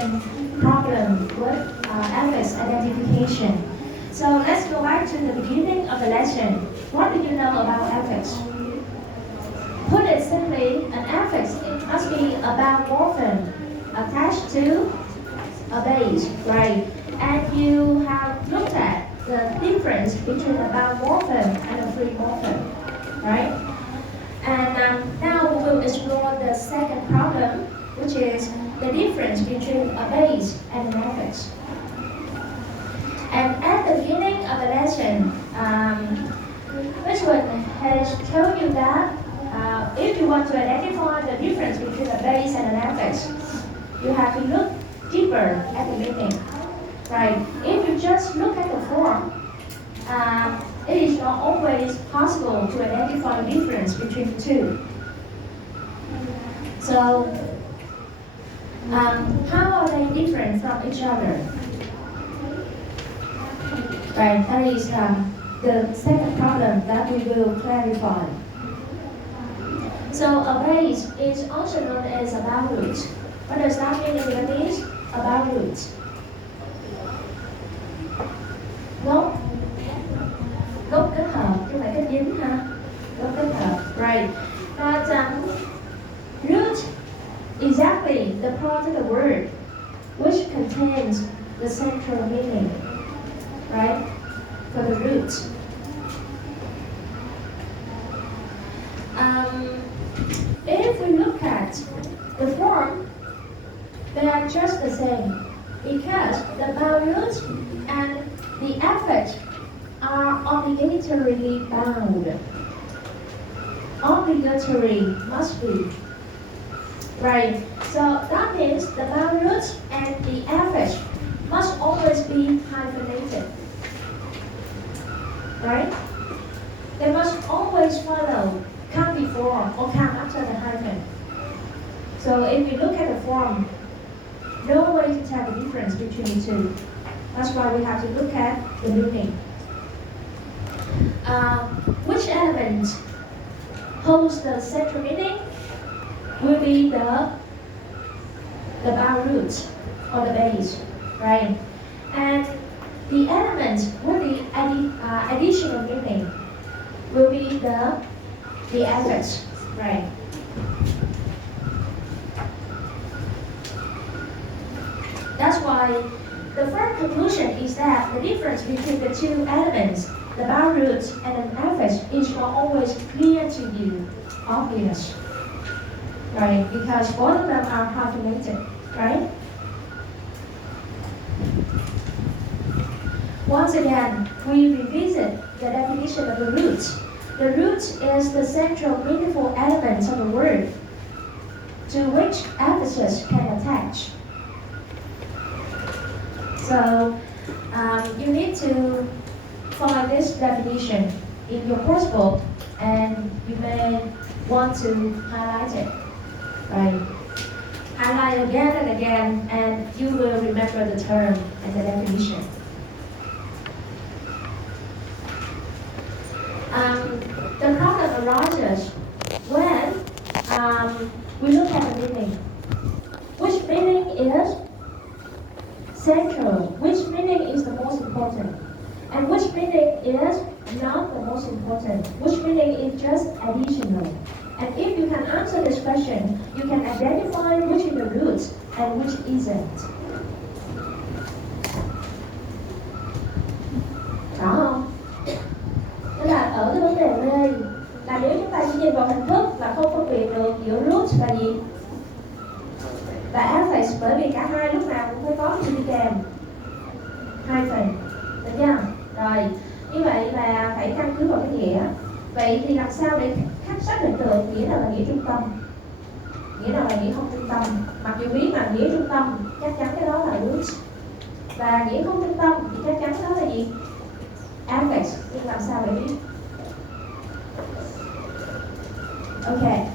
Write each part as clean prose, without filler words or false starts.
second problem with affix identification. So let's go back to the beginning of the lesson. What do you know about affix? Put it simply, an affix it must be a vowel morpheme attached to a base, right? And you have looked at the difference between a vowel morpheme and a free morpheme, right? And now we will explore the second problem, which is the difference between a base and an affix. And at the beginning of the lesson, Ms. Huỳnh has told you that if you want to identify the difference between a base and an affix, you have to look deeper at the meaning. Right? If you just look at the form, it is not always possible to identify the difference between the two. So, how are they different from each other? Right, that is the second problem that we will clarify. So a base is also known as a vowel root. What does that mean in Vietnamese? A vowel root. Gốc kết hợp, chứ không phải kết dính ha. Gốc kết hợp, right. But root exactly the part of the word which contains the central meaning, right? For the root. If we look at the form, they are just the same because the vowel root and the affix are obligatorily bound. Obligatory must be. Right, so that means the vowel root and the affix must always be hyphenated. Right? They must always follow, come before or come after the hyphen. So if we look at the form, no way to tell the difference between the two. That's why we have to look at the meaning. Which element holds the central meaning will be the vowel root or the base, right? And the element with the additional meaning will be the affix, right? That's why the first conclusion is that the difference between the two elements, the vowel root and an affix, is not always clear to you, obvious, right? Because both of them are hyphenated, right? Once again, we revisit the definition of the root. The root is the central meaningful element of a word to which affixes can attach. So, you need to find this definition in your course book and you may want to highlight it, right? Highlight again and again and you will remember the term and the definition. The problem arises when we look at the meaning. Which meaning is central? Which meaning is the most important? And which meaning is not the most important? Which meaning is just additional? And if you can answer this question, you can identify which is the root and which isn't. Rõ không? Tức là ở cái vấn đề ở đây là nếu chúng ta chỉ nhìn vào hình thức và không phân biệt được giữa root là gì và affix, bởi vì cả hai lúc nào cũng phải có cái đi kèm hyphen, được chưa? Rồi, như vậy là phải căn cứ vào cái nghĩa. Vậy thì làm sao để xác định được nghĩa nào là nghĩa trung tâm, nghĩa nào là nghĩa không trung tâm? Mặc dù biết mà nghĩa trung tâm chắc chắn cái đó là root và nghĩa không trung tâm thì chắc chắn cái đó là gì? Affix, nhưng làm sao để biết? Okay,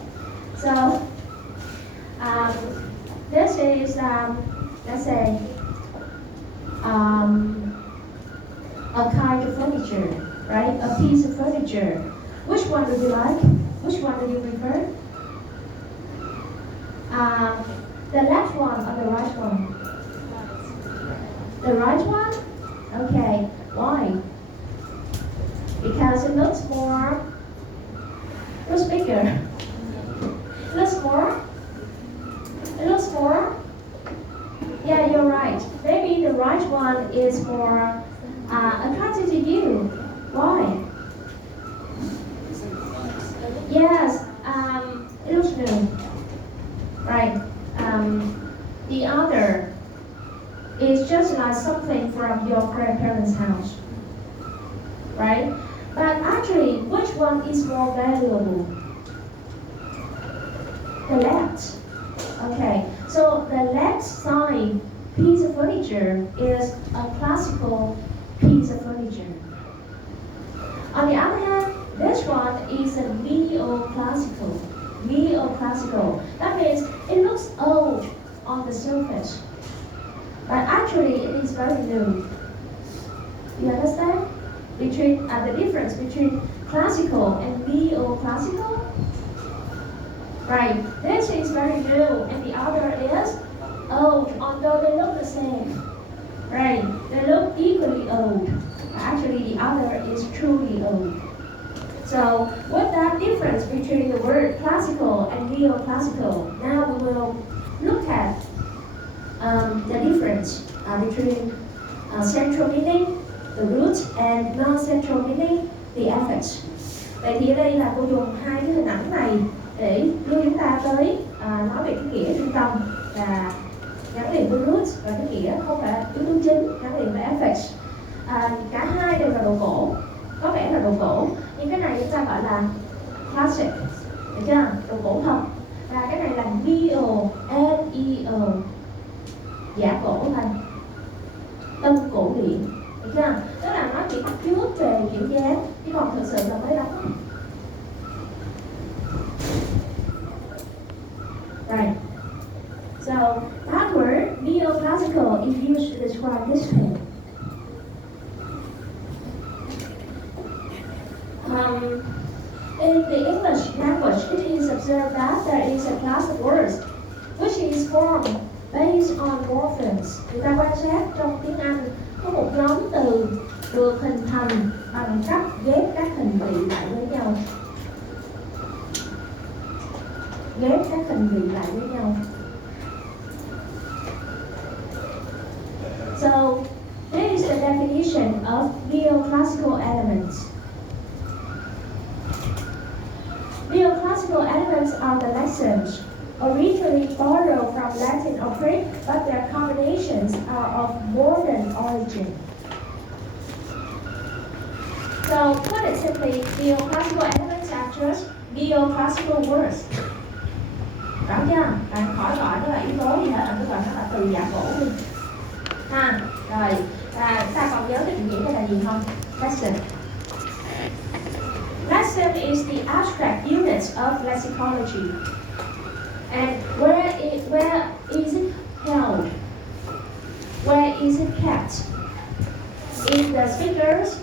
so this is let's say a kind of furniture, right? A piece of furniture. Which one do you like? Which one do you prefer? The left one or the right one? The right one? Okay. Why? Because it looks bigger. It looks more. Yeah, you're right. Maybe the right one is more attractive to you. Why? Yes, it looks new. Right. The other is just like something from your grandparents' house. Right? But actually, which one is more valuable? The left. Okay, so the left side piece of furniture is a classical piece of furniture. On the other hand, this one is a neoclassical. Neoclassical. That means it looks old on the surface, but actually it is very new. You understand? Between the difference between classical and neoclassical? Right, this is very new and the other is old, although they look the same. Right, they look equally old. Actually, the other is truly old. So, with that difference between the word classical and neoclassical, now we will look at the difference between central meaning, the root, and non-central meaning, the affect. Vậy thì ở đây là cô dùng hai cái hình ảnh này để đưa chúng ta tới nói về cái nghĩa trung tâm là gắn liền với root và cái nghĩa không phải là yếu tố chính gắn liền với affect. Cả hai đều là đồ cổ, có vẻ là đồ cổ, nhưng cái này chúng ta gọi là classic, được chưa? Đồ cổ thật. Và cái này là neo, neo, giả cổ thôi, tân cổ điển, được chưa? Tức là nó chỉ bắt chước về kiểu dáng, chứ còn thực sự là mới đóng. Right. So that word neoclassical is used to describe this pen. In the English language, it is observed that there is a class of words which is formed based on morphemes. Người ta quan sát trong tiếng Anh có một nhóm từ được hình thành bằng cách ghép các hình vị lại với nhau. Ghép các hình vị lại với nhau. So, this is the definition of neoclassical elements. Neoclassical elements are the lexemes, originally borrowed from Latin or Greek, but their combinations are of modern origin. So, put it simply, neoclassical elements are just neoclassical words. Rõ chưa? Bạn khỏi gọi nó là yếu tố gì hết, bạn cứ gọi nó là từ giả cổ đi. Ha, rồi, và ta còn nhớ cái định nghĩa này là gì không? Lexeme. Lexeme is the abstract unit of lexicology. And where is it held? Where is it kept? In the speakers.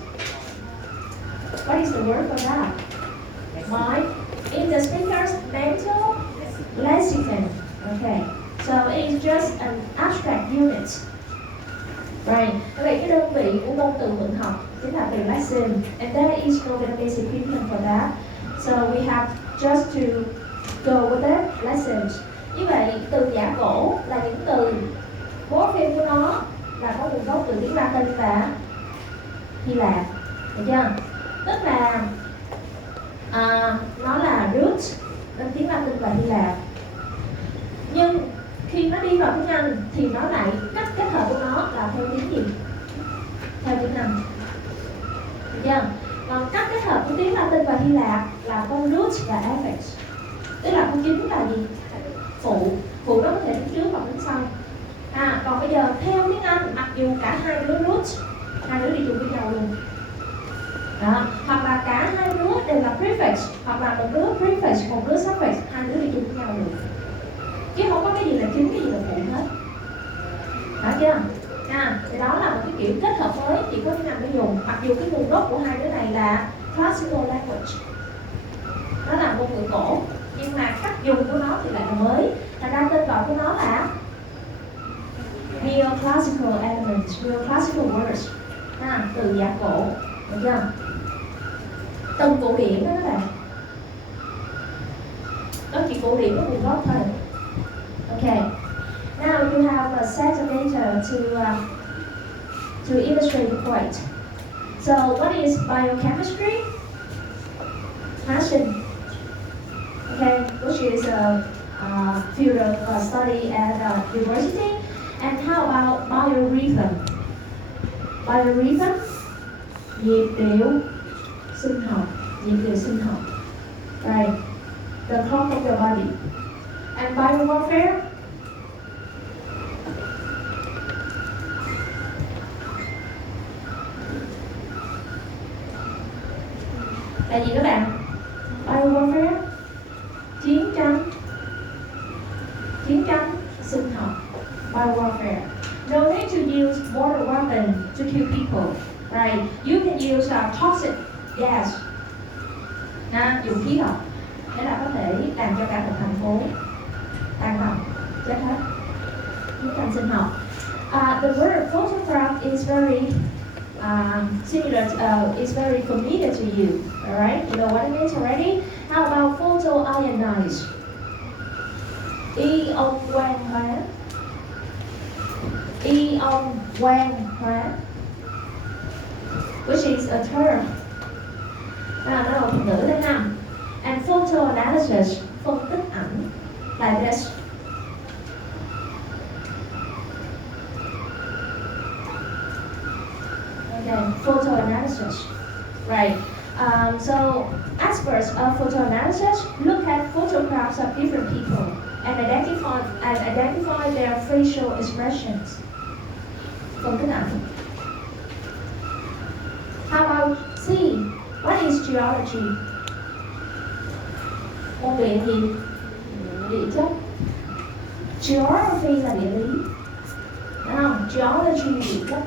What is the word for that? Mind. In the speaker's mental lexicon. Okay. So it is just an abstract unit. Right. Vậy cái đơn vị của ngôn từ mượn học chính là từ lexeme, and there is no database equivalent for that. So we have just to go with it, lexemes. Như vậy từ giả cổ là những từ morpheme của nó là có nguồn gốc từ tiếng Latin và Hy Lạp, được chưa? Tức là nó là root trong tiếng Latin và Hy Lạp. Nhưng khi nó đi vào tiếng Anh thì nó lại cách kết hợp của nó là theo tiếng gì? Theo tiếng Anh, được chưa? Còn cách kết hợp của tiếng Latin và Hy Lạp là con root và affect. Tức là con chính là gì? Phụ nó có thể đứng trước hoặc đứng sau. Còn bây giờ theo tiếng Anh, mặc dù cả hai đứa root, hai đứa đi chung với nhau luôn. Đó. Hoặc là cả hai đứa đều là prefix, hoặc là một đứa prefix, một đứa suffix, hai đứa đi chung với nhau luôn. Chứ không có cái gì là chính, cái gì là phụ hết. Đó chưa? Thì đó là một cái kiểu kết hợp mới chỉ có tiếng Anh mới dùng. Mặc dù cái nguồn gốc của hai đứa này là classical language, nó là ngôn ngữ cổ, nhưng mà cách dùng của nó thì lại là mới. Thành ra tên gọi của nó là neoclassical elements, neoclassical words từ giả cổ, được chưa? Tân cổ điển đó các bạn. Nó chỉ cổ điển của nguồn gốc thôi. Okay. Now you have a set of data to illustrate the point. So what is biochemistry? Passion. Okay, which is a field of study at university. And how about biorhythm? Biorhythm, nhịp điệu sinh học, nhịp điệu sinh học. Right, the clock of your body. And biowarfare, là gì các bạn? Biowarfare, chiến tranh sinh học. Biowarfare. No need to use mortal weapon to kill people, right? You can use toxic gas, dùng khí độc, thế là có thể làm cho cả một thành phố tan vỡ, chết hết. Chiến tranh sinh học. The word photograph is very similar. Is very familiar to you, alright? You know what it means already. How about photoionize? Ion quang hóa. Ion quang hóa, which is a term. Nó là một thuật ngữ đấy ha. And photo analysis, phân tích ảnh, like this. Okay, photo analysis, right? So experts of photo analysis look at photographs of different people and identify their facial expressions. Phân tích ảnh. How about C? What is geology? Môn địa gì? Địa chất. Geography là địa lý, đúng không? Geology địa chất.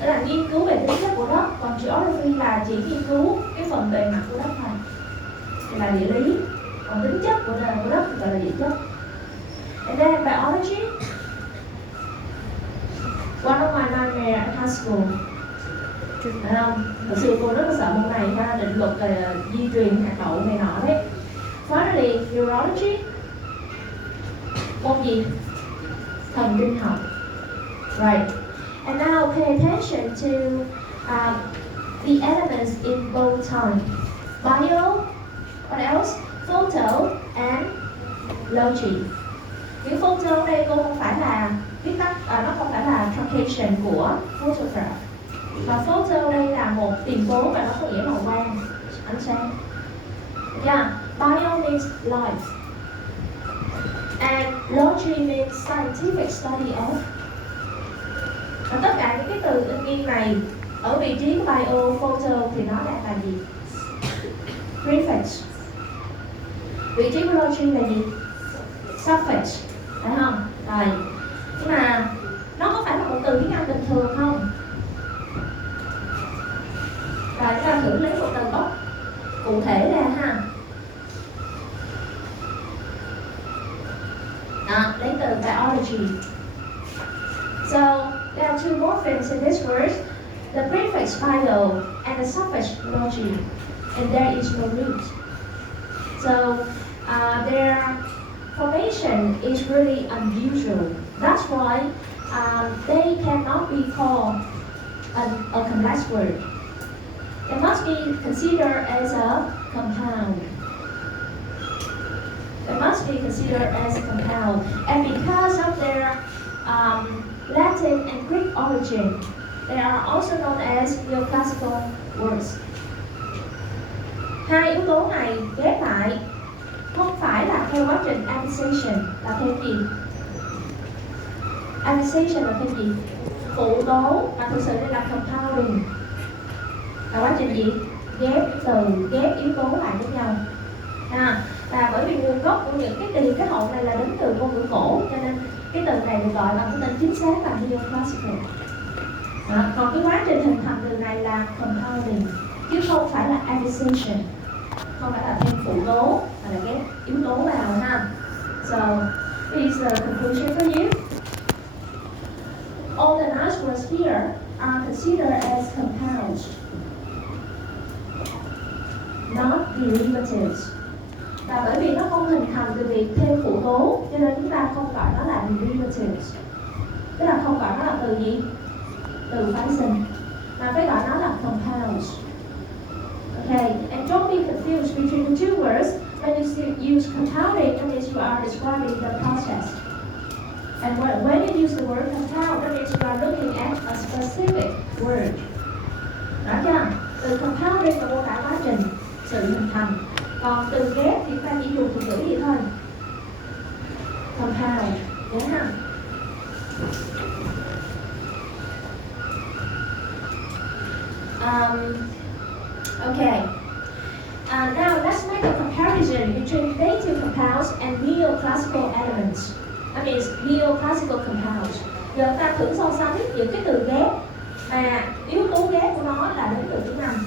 Đó là nghiên cứu về tính chất của đất, còn geography là chỉ nghiên cứu cái phần bề mặt của đất thôi, thì là địa lý. Còn tính chất của đất thì gọi là địa chất. And then biology. One of my nightmare at high school. Phải không? Hồi xưa cô rất là sợ môn này ha, định luật là di truyền hạt đậu này nọ đấy. Finally, neurology. Môn gì? Thần kinh học. Right. And now pay attention to the elements in bold time. Bio, what else? Photo and logi. Chữ photo ở đây cô không phải là viết tắt, nó không phải là truncation của photograph. Và photo đây là một tiền tố và nó có nghĩa là quang, ánh sáng. Yeah, bio means life. And logi means scientific study of. Và tất cả những cái từ tự nhiên này ở vị trí của bio, photo thì nó lại là gì? Prefix. Vị trí của logi là gì? Suffix, phải không? Rồi, nhưng mà nó có phải là một từ tiếng Anh bình thường không? Rồi chúng ta thử lấy một từ gốc cụ thể ra ha. Đó, lấy từ biology. So there are two morphemes in this word, the prefix bio and the suffix logi, and there is no root. So their formation is really unusual. That's why they cannot be called a complex word. It must be considered as a compound. It must be considered as a compound. And because of their Latin and Greek origin, they are also known as neoclassical words. Hai yếu tố này ghép lại không phải là theo quá trình annexation, là theo gì? Annexation là theo gì? Phụ tố, mà thực sự đây là compounding. Là quá trình gì? Ghép từ, ghép yếu tố lại với nhau. Và bởi vì nguồn gốc của những cái kết hợp này là đến từ ngôn ngữ cổ, cho nên cái từ này được gọi bằng cái tên chính xác là neoclassical. Còn cái quá trình hình thành từ này là compounding, chứ không phải là annexation, không phải là thêm phụ tố mà là ghép yếu tố vào ha. So is the conclusion for you. All the nice words here are considered as compounds, not derivatives. Và bởi vì nó không hình thành từ việc thêm phụ tố, cho nên chúng ta không gọi nó là derivatives. Tức là không gọi nó là từ gì? Từ phái sinh, mà phải gọi nó là compounds. Okay, and don't be confused between the two words. When you use compounding, that means you are describing the process. And when you use the word compound, that means you are looking at a specific word. Rõ chưa? Từ compounding là mô tả quá trình, sự hình thành. Còn từ ghép thì ta chỉ dùng từ ngữ gì thôi? Compound, nhớ ha? Okay. Now let's make a comparison between native compounds and neoclassical elements. That means neoclassical compounds. Giờ ta thử so sánh những cái từ ghép mà yếu tố ghép của nó là đến từ tiếng Anh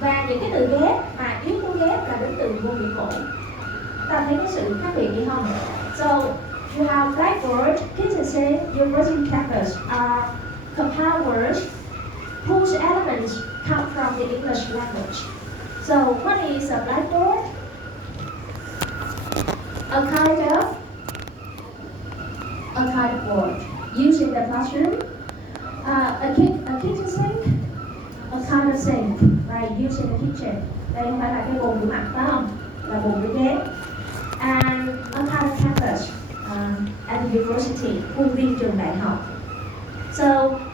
và những cái từ ghép mà yếu tố ghép là đến từ ngôn ngữ cổ. Ta thấy cái sự khác biệt gì không? So you have blackboard, kitchen, university campus are compound words whose elements come from the English language. So what is a blackboard? A kind of board used in the classroom. A kitchen sink, a kind of sink, right? Used in the kitchen. Đây không phải là cái bồn rửa mặt, phải không? Là bồn rửa chén. And a kind of campus at the university, khuôn viên trường đại học. So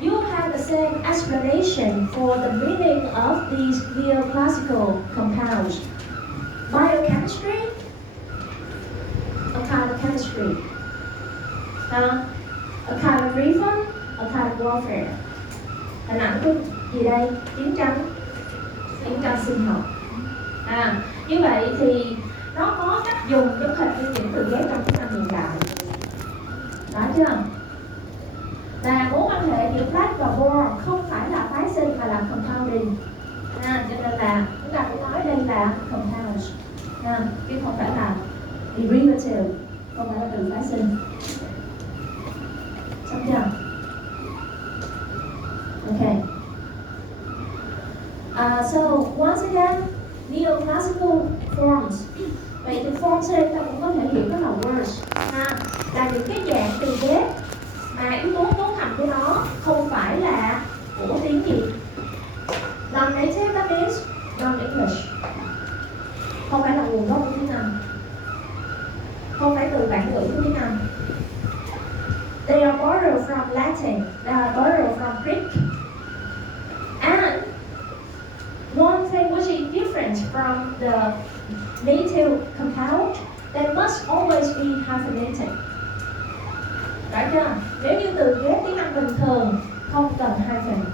you have the same explanation for the meaning of these neoclassical compounds. Biochemistry, a kind of chemistry. A kind of reason, a kind of warfare. Hình ảnh của gì đây? Chiến tranh sinh học. Như vậy thì nó có cách dùng giống hệt như những từ ghép trong tiếng Anh hiện đại. Đó chưa? Và mối quan hệ giữa black và board không phải là phái sinh mà là compounding. Cho nên là chúng ta cũng nói đây là compounds, chứ không phải là derivative, không phải là từ phái sinh. Xong chưa? Okay. So once again, neoclassical forms. Vậy thì forms đây ta cũng có thể hiểu đó là words, là những cái dạng từ ghép mà yếu tố cấu thành của nó không phải là của tiếng gì? Non-native, that means non-English. Không phải là nguồn gốc của tiếng Anh, không phải từ bản ngữ của tiếng Anh. They are borrowed from Latin, they are borrowed from Greek. And one thing which is different from the native compound, they must always be hyphenated. Right chưa? Nếu như từ ghép tiếng Anh bình thường không cần hyphen,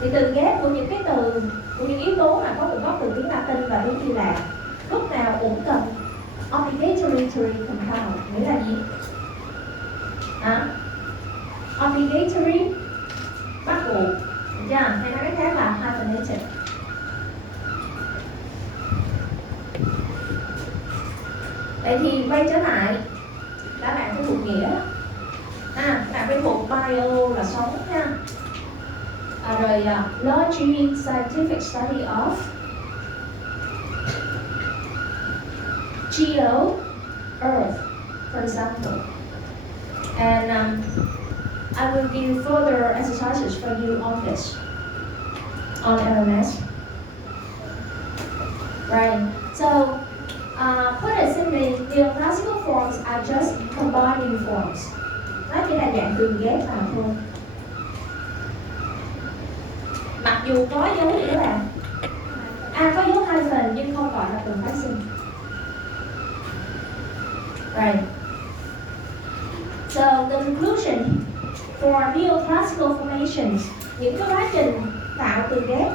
thì từ ghép của những cái từ, của những yếu tố mà có nguồn gốc từ tiếng Latin và tiếng Hy Lạp lúc nào cũng cần obligatory compound. Nghĩa là gì? Obligatory, bắt buộc, được chưa? Hay nói cách khác là hyphenated. Vậy thì quay trở lại đã bạn có thuộc nghĩa. Bạn quen thuộc bio là sống ha. Rồi logic, scientific study of. Geo, earth, for example. And I will give further exercises for you on this, on LMS. Right, so put it simply, neoclassical forms are just combining forms. Nó chỉ là dạng từ ghép vào thôi. Mặc dù có dấu gì đó bạn, có dấu hyphen nhưng không gọi là từ phái sinh. Right. So the conclusion for neoclassical formations, những cái quá trình tạo từ ghép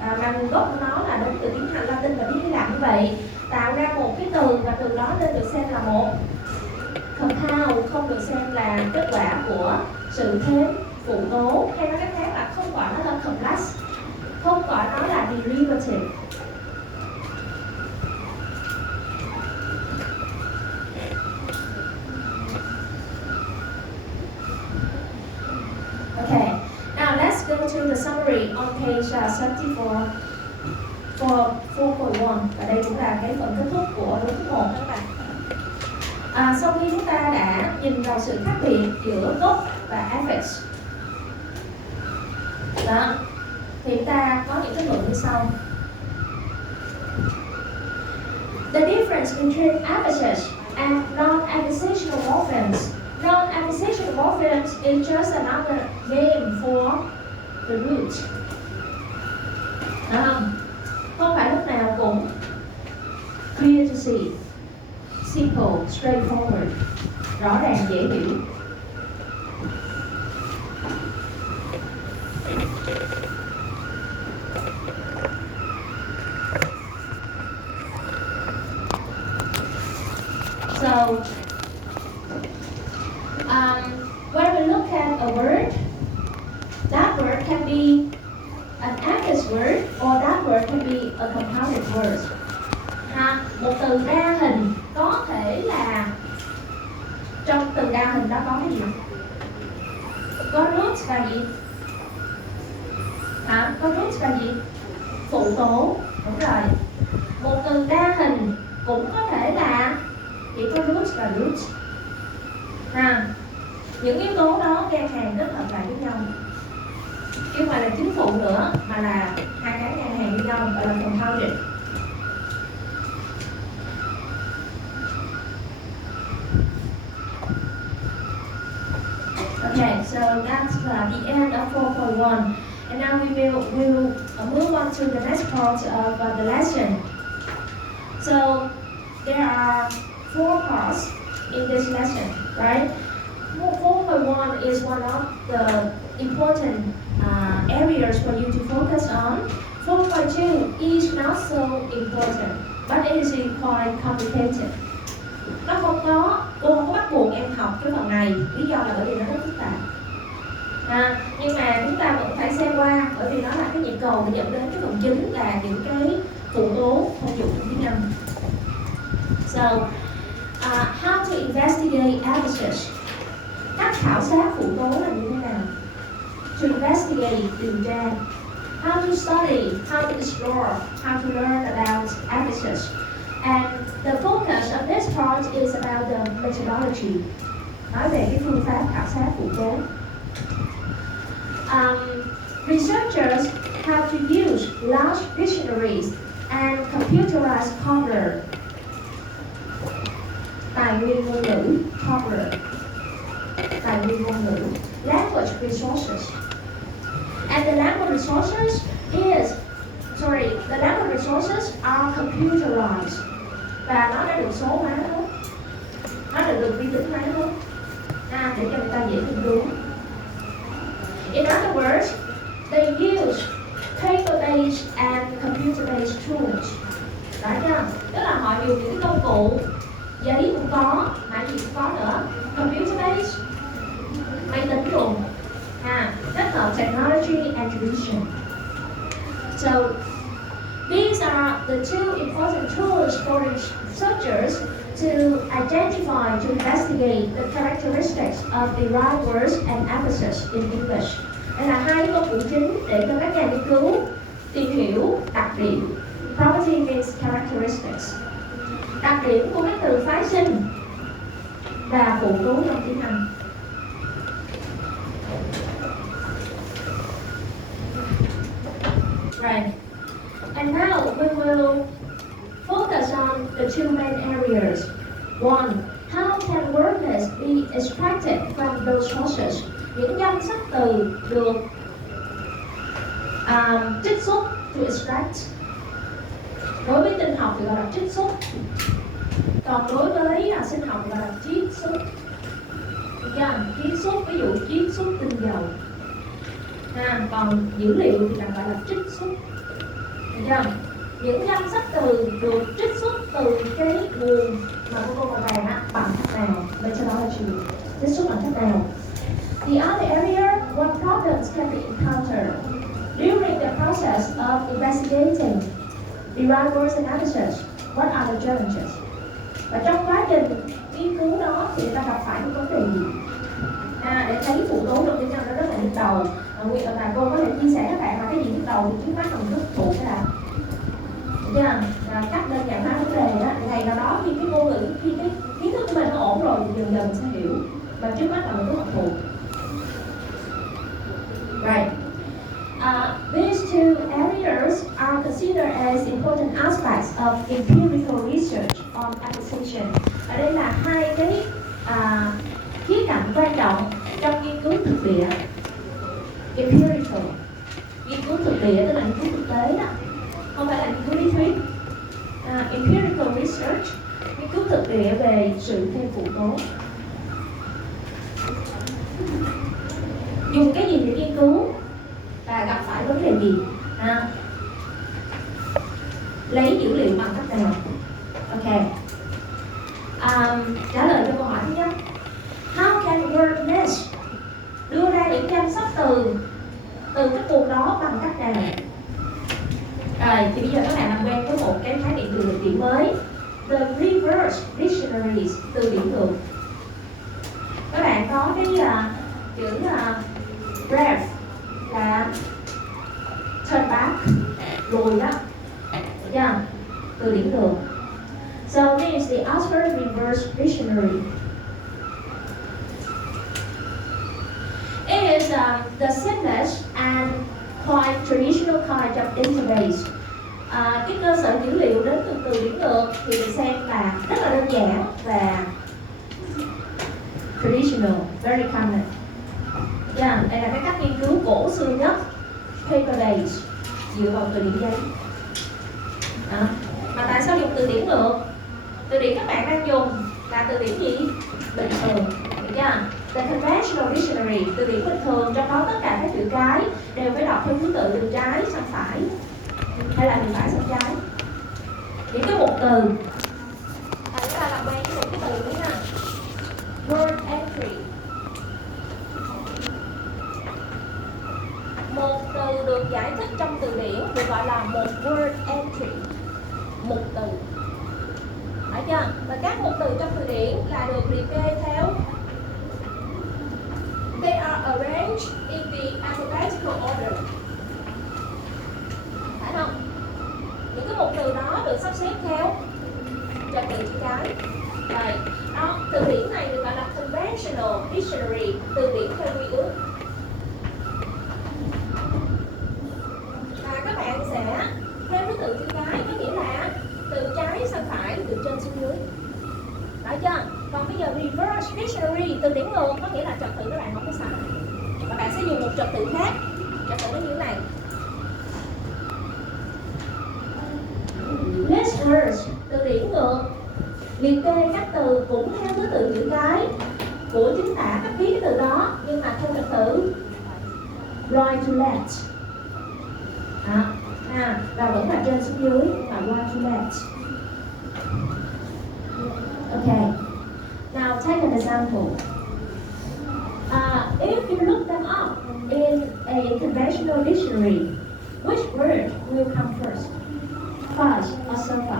mà nguồn gốc của nó là đến từ tiếng Hàn, Latin và tiếng Hy Lạp như vậy, tạo ra một cái từ và từ đó nên được xem là một compound, không được xem là kết quả của sự thêm phụ tố, hay nói cách khác là không gọi nó là complex, không gọi nó là derivative. to the summary on page 74 for 4.1, và đây cũng là cái phần kết thúc của đối thức 1 các bạn. Sau khi chúng ta đã nhìn vào sự khác biệt giữa gốc và affix đó, thì chúng ta có những kết luận như sau. The difference between affixes and non-affixational morphemes. Non-affixational morphemes is just another name for the root. Không phải lúc nào cũng clear to see, simple, straightforward, rõ ràng dễ hiểu. So, when we look at a word, that word can be an affix word or that word can be a compounded word. Một từ đa hình có thể là, trong từ đa hình đó có cái gì? Có root và gì? Có root và gì? Phụ tố. Đúng rồi. Một từ đa hình cũng có thể là chỉ có root và root. Những yếu tố đó ngang hàng kết hợp lại với nhau, chứ không phải là chính phụ nữa, mà là hai cái ngang hàng với nhau, gọi là compounded. Okay, so that's the end of 4.1, and now we will move on to the next part of the lesson. So there are 4 parts in this lesson, right? 4.1 is one of the important areas for you to focus on. 4.2 is not so important, but it is quite complicated. Cô không có bắt buộc em học cái phần này, lý do là bởi vì nó rất phức tạp. Nhưng mà chúng ta vẫn phải xem qua, bởi vì nó là cái nhịp cầu để dẫn đến cái phần chính là những cái phụ tố thông dụng trong tiếng Anh. So, how to investigate affixes. Cách khảo sát phụ tố là như thế nào? To investigate, điều tra. How to study, how to explore, how to learn about affixes. And the focus of this part is about the methodology. Nói về cái phương pháp khảo sát phụ tố. Researchers have to use large dictionaries and computerized cobbler. Tài nguyên ngôn ngữ, cobbler. Tài nguyên ngôn ngữ. Language resources. And the language resources are computerized. Và nó đã được số hóa hết. Nó đã được vi tính hóa hết. Để cho người ta dễ hình dung. In other words, they use paper-based and computer-based tools. Đó chưa? Tức là họ dùng những công cụ giấy cũng có, mà gì cũng có nữa. Computer-based, máy tính dùng. Kết hợp technology and tradition. So, these are the 2 important tools for researchers to identify, to investigate the characteristics of derived words and affixes in English. Đây là 2 công cụ chính để cho các nhà nghiên cứu tìm hiểu đặc điểm. Property means characteristics. Đặc điểm của các từ phái sinh và phụ tố trong tiếng Anh. Right. And now we will focus on the 2 main areas. 1. How can words be extracted from those sources? Những danh sách từ được trích xuất, to extract. Đối với tinh học thì gọi là trích xuất. Còn đối với sinh học thì gọi là chiết xuất. Được chưa? Chiết xuất, ví dụ chiết xuất tinh dầu. Còn dữ liệu thì là gọi là trích xuất. Được chưa? Những danh sách từ được trích xuất từ cái nguồn mà cô màu vàng bằng cách nào? Methodology. Trích xuất bằng cách nào? The other area, what problems can be encountered during the process of investigating derived words and affixes? What are the challenges? Và trong quá trình nghiên cứu đó thì người ta gặp phải những vấn đề gì? Để thấy phụ tố trong tiếng Anh nó rất là nhức đầu. Và cô có thể chia sẻ các bạn là cái gì nhức đầu thì trước mắt mình rất thuộc cái là chưa? Cách đơn giản hóa vấn đề đó, ngày nào đó khi cái ngôn ngữ, khi cái kiến thức của mình nó ổn rồi thì dần dần mình sẽ hiểu, và trước mắt là mình rất học thuộc. Right. These two areas are considered as important aspects of empirical research on application. Ở đây là hai cái khía cạnh quan trọng trong nghiên cứu thực địa. Empirical, nghiên cứu thực địa tức là nghiên cứu thực tế đó, không phải là nghiên cứu lý thuyết. Empirical research, nghiên cứu thực địa về sự thêm phụ tố. Dùng cái gì để nghiên cứu và gặp phải vấn đề gì? Lấy dữ liệu bằng cách nào? Ok. Trả lời cho câu hỏi thứ nhất. How can word list đưa ra những danh sách từ các cuộc đó bằng cách nào? Rồi, thì bây giờ các bạn làm quen với một cái khái niệm từ điển mới, the reverse dictionaries, từ điển ngược. Các bạn có cái chữ rev là turn back, lùi đó, được chưa? Từ điển ngược. So this is the Oxford Reverse Dictionary. It is the simplest and quite traditional kind of database. Cái cơ sở dữ liệu đến từ điển ngược thì được xem là rất là đơn giản và traditional, very common. Đây là cái cách nghiên cứu cổ xưa nhất, paper-based, dựa vào từ điển giấy. Mà tại sao dùng từ điển ngược? Từ điển các bạn đang dùng là từ điển gì? Bình thường, được chưa? The conventional dictionary, từ điển bình thường, trong đó tất cả các chữ cái đều phải đọc theo thứ tự từ trái sang phải, hay là từ phải sang trái. Chỉ có một từ. Chúng ta làm quen với một cái từ nữa nha. Word entry. Một từ được giải thích trong từ điển được gọi là một word entry. Một từ. Phải chưa? Và các mục từ trong từ điển là được liệt kê theo, they are arranged in the alphabetical order. Phải không? Những cái mục từ đó được sắp xếp theo trật tự chữ cái. Rồi, đó, từ điển này được gọi là conventional dictionary, từ điển theo quy ước. Và các bạn sẽ theo thứ tự chữ cái, có nghĩa là từ trái sang phải, từ trên xuống dưới. Đó chưa? Còn bây giờ reverse dictionary, từ điển ngược, có nghĩa là trật tự các bạn không có sai. Và bạn sẽ dùng một trật tự khác. Trật tự nó như thế này. Listeners, từ điển ngược, liệt kê các từ cũng theo thứ tự chữ cái của chính tả các ký cái từ đó, nhưng mà theo trật tự right to left. Và vẫn là trên xuống dưới, nhưng mà right to left. Okay. Now take an example. If you look them up in a conventional dictionary, which word will come first? Fudge or sofa?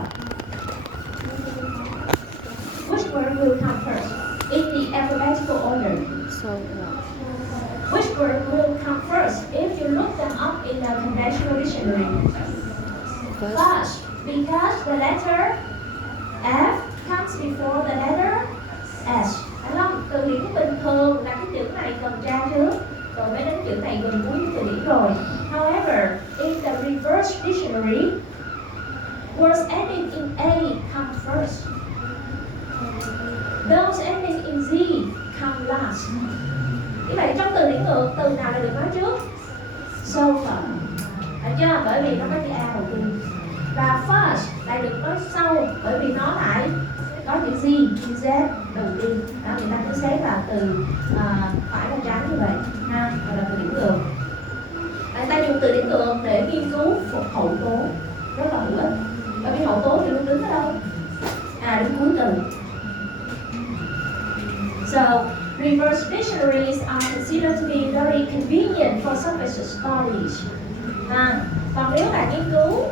Which word will come first in the alphabetical order? Sofa. Which word will come first if you look them up in a conventional dictionary? Fudge, because the letter F comes before the letter S. Phải không? Từ điển bình thường là cái chữ này cần tra trước, rồi mới đến chữ này gần cuối của từ điển rồi. However, in the reverse dictionary, words ending in A come first. Those ending in Z come last. Như vậy trong từ điển ngược, từ nào là được nói trước? Sofa. Được chưa? Bởi vì nó có chữ A đầu tiên. Và first lại được nói sau, bởi vì nó lại có chữ Z, chữ Z đầu tiên. Đó, người ta cứ xếp là từ phải ra trái như vậy, gọi là từ điển ngược. Người ta dùng từ điển ngược để nghiên cứu một hậu tố rất là hữu ích. Bởi vì hậu tố thì luôn đứng ở đâu? Đứng cuối từ. So, reverse dictionaries are considered to be very convenient for surface studies. Còn nếu bạn nghiên cứu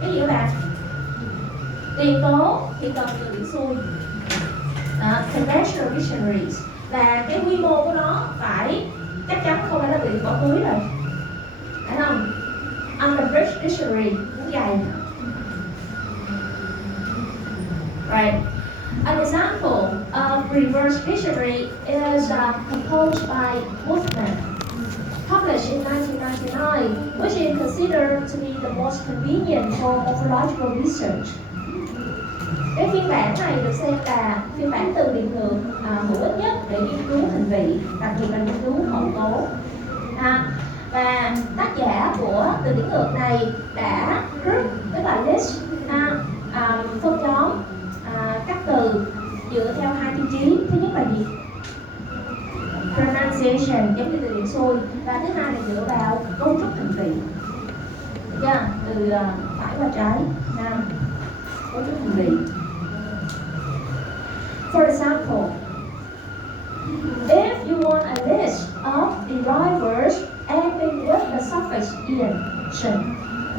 cái gì các bạn? Tiền tố thì cần từ điển xuôi. Conventional dictionaries, và cái quy mô của nó phải chắc chắn không phải là từ điển bỏ túi rồi, phải không? Unabridged dictionary cũng dày. Right. An example of reverse dictionary is composed by Wolfman, published in 1999, which is considered to be the most convenient for morphological research. Cái phiên bản này được xem là phiên bản từ điển ngược hữu ích nhất để nghiên cứu hình vị, đặc biệt là nghiên cứu hậu tố. Và tác giả của từ điển ngược này đã group, tức là list, phân nhóm các từ dựa theo hai tiêu chí. Thứ nhất là gì? Pronunciation, giống như từ điển xuôi, và thứ hai là dựa vào cấu trúc hình vị. Từ phải qua trái, cấu trúc hình vị. For example, if you want a list of derivers ending with the suffix -ion,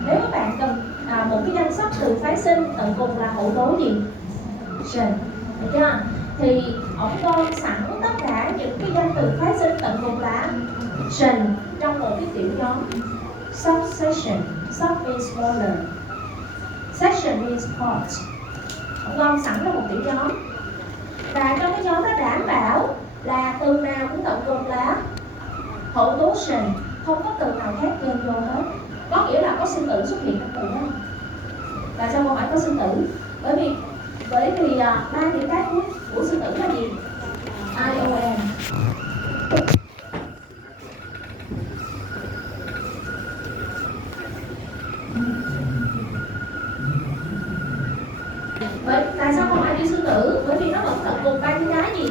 nếu các bạn cần một cái danh sách từ phái sinh tận cùng là hậu tố gì? -ion, được chưa? Thì ông gom sẵn tất cả những cái danh từ phái sinh tận cùng là -ion trong một cái tiểu nhóm subsection. Sub means smaller, section means parts. Ông gom sẵn trong một tiểu nhóm. Và trong cái nhóm đó đảm bảo là từ nào cũng tận cùng là hậu tố -ion, không có từ nào khác thêm vô hết. Có nghĩa là có sinh tử xuất hiện trong từ đó. Và sao câu hỏi có sinh tử? Bởi vì ba chữ cái cuối của sinh tử là gì? ION. Tại sao không ai đi sư tử? Bởi vì nó vẫn tận cùng ba chữ cái gì?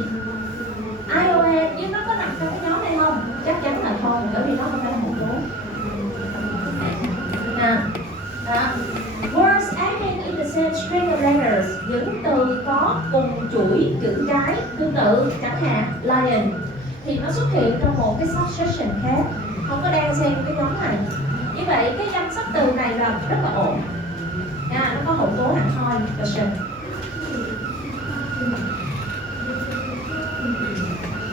ION, nhưng nó có nằm trong cái nhóm này không? Chắc chắn là không, bởi vì nó không phải là một tố. Words ending in the same string of letters, những từ có cùng chuỗi chữ cái tương tự, chẳng hạn lion, thì nó xuất hiện trong một cái subsection khác, không có đang xen cái nhóm này. Như vậy cái danh sách từ này là rất là ổn. Nó có hậu tố hẳn hoi, version.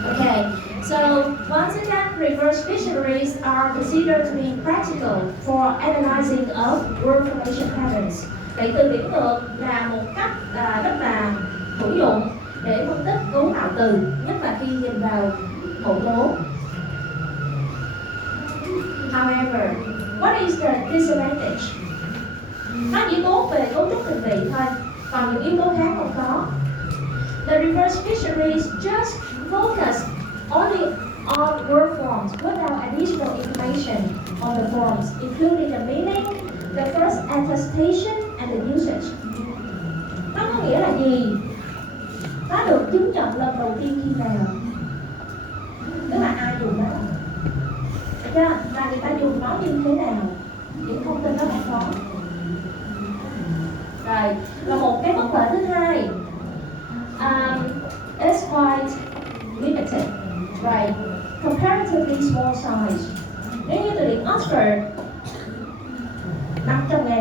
Okay, so once again, reverse dictionaries are considered to be practical for analyzing of word formation patterns. Vậy từ điển ngược là một cách rất là hữu dụng để phân tích cấu tạo từ, nhất là khi nhìn vào hậu tố. However, what is the disadvantage? Nó chỉ tốt về cấu trúc hình vị thôi, còn những yếu tố khác không có. The reverse dictionaries just focus only on word forms without additional information on the forms, including the meaning, the first attestation, and the usage. Nó có nghĩa là gì? Nó được chứng nhận lần đầu tiên khi nào? Tức là ai dùng nó? Được chưa? Và người ta dùng nó như thế nào? Những thông tin đó không có. Rồi, và một cái bất lợi thứ hai, it's quite limited, right? Comparatively small size. Nếu như từ điển Oxford 500.000